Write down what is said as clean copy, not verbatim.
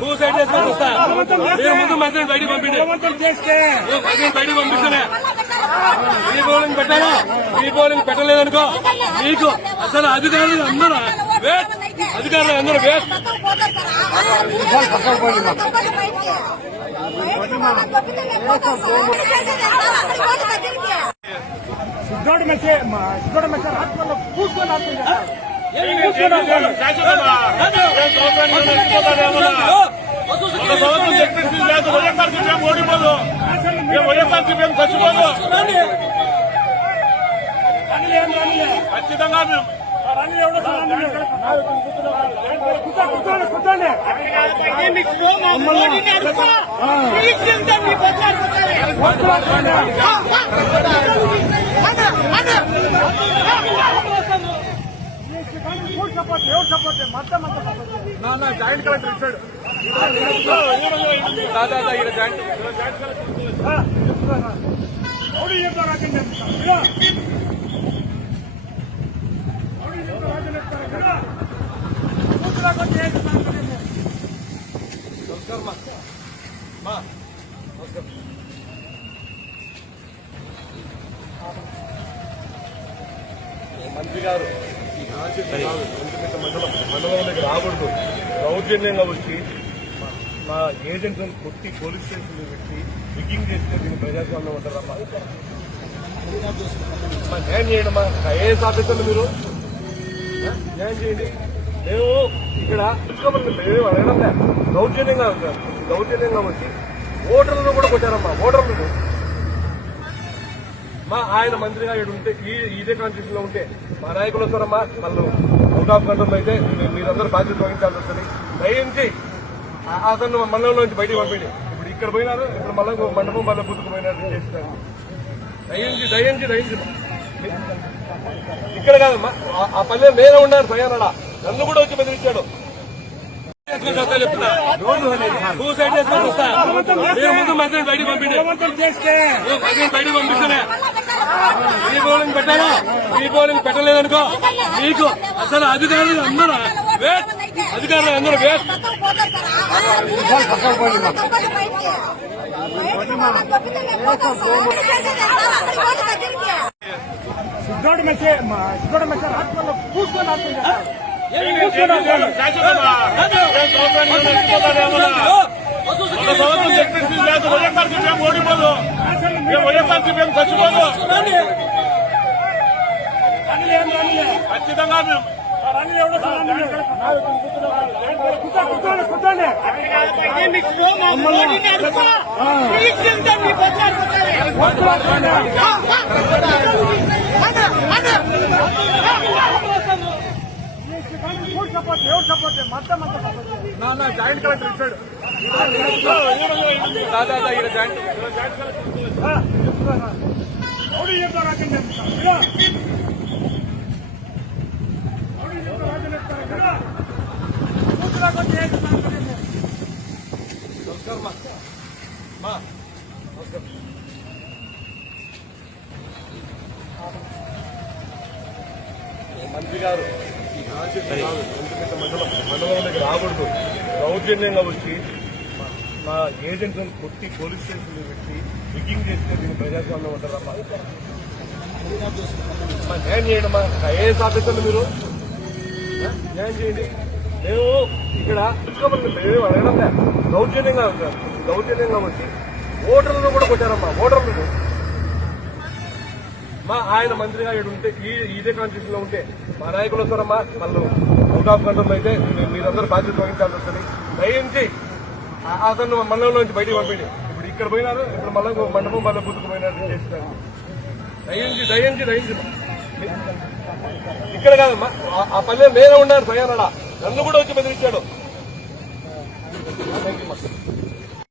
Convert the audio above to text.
suicide చేసుకొని వస్తా నేను ముందు మంత్రిని బయటికి బయటికి పంపిస్తానే ఈ పోలింగ్ పెట్టాను ఈ పోలింగ్ పెట్టలేదనుకో మీకు అసలు అధికారులు అందరూ వేస్ట్ అధికారులు అందరూ వేస్ట్ సిద్ధోడు మెచ్చే ఆత్మలో కూర్చొని ఓడిపోదు వైఎస్ఆర్సీపీ చచ్చిపోదు ఖచ్చితంగా ఎవరు సపోర్ట్ మొత్తం జాయింట్ కలెక్టర్ ఇచ్చాడు మంత్రి గారు మండలంలోకి రాకూడదు దౌర్జన్యంగా వచ్చి మా ఏజెంట్లను కొట్టి పోలీస్ స్టేషన్లో పెట్టి బిగ్గింగ్ చేస్తే దీన్ని ప్రజాస్వామ్యం ఉంటారమ్మా న్యాయం చేయండి అమ్మా ఐఏఎస్ ఆఫీసర్లు మీరు న్యాయం చేయండి మేము ఇక్కడ అడగడం దౌర్జన్యంగా వచ్చి ఓటర్లను కూడా కొట్టారమ్మా ఓటర్లను మా ఆయన మంత్రిగా ఇక్కడ ఉంటే ఇదే కాన్స్టిట్యూషన్ లో ఉంటే మా నాయకులు వస్తారమ్మా వాళ్ళు అవుట్ ఆఫ్ కంట్రోల్ అయితే మీరందరూ బాధ్యత వహించాల్సి వస్తుంది దయించి అతను మండలంలో నుంచి బయటికి పంపిండి ఇప్పుడు ఇక్కడ పోయినారు ఇప్పుడు మళ్ళీ మండపం మళ్ళీ బుద్ధుకు పోయినారు చేస్తున్నారు దయించి ఇక్కడ కాదమ్మా ఆ పల్లె నేనే ఉన్నారు సయానడా నన్ను కూడా వచ్చి బెదిరించాడు సూసైడ్ చేసుకొని వస్తా నేను ముందు మంత్రిని బయటికి బయటికి పంపిస్తానే ఈ పోలింగ్ పెట్టాను ఈ పోలింగ్ పెట్టలేదనుకో మీకు అసలు అధికారులు అందరూ వేస్ట్ అధికారులు అందరూ వేస్ట్ సిద్ధోడు మెచ్చే ఆత్మలో కూర్చొని ఓడిపోదు వైఎస్ఆర్సీపీ చచ్చిపోదు ఖచ్చితంగా ఎవరు సపోర్ట్ మొత్తం జాయింట్ కలెక్టర్ ఇచ్చాడు మంత్రి గారు మండలంలోకి రాకూడదు దౌర్జన్యంగా వచ్చి మా ఏజెంట్లను కొట్టి పోలీస్ స్టేషన్లో పెట్టి బిగ్గింగ్ చేస్తే దీన్ని ప్రజాస్వామ్యం ఉంటారమ్మా న్యాయం చేయండి అమ్మా ఐఏఎస్ ఆఫీసర్లు మీరు న్యాయం చేయండి మేము ఇక్కడ అడగడం దౌర్జన్యంగా వచ్చి ఓటర్లను కూడా కొట్టారమ్మా ఓటర్లను మా ఆయన మంత్రిగా ఇక్కడ ఉంటే ఇదే కాన్స్టిట్యూషన్ లో ఉంటే మా నాయకులు వస్తారమ్మా వాళ్ళు అవుట్ ఆఫ్ కంట్రోల్ అయితే మీరందరూ బాధ్యత వహించాల్సి వస్తుంది దయించి అతను మండలంలో నుంచి బయటికి పంపిండి ఇప్పుడు ఇక్కడ పోయినారు ఇప్పుడు మళ్ళీ మండపం మళ్ళీ బుద్ధుకు పోయినారు చేస్తున్నారు దయించి ఇక్కడ కాదమ్మా ఆ పల్లె నేనే ఉన్నారు సయానడా నన్ను కూడా వచ్చి బెదిరించాడు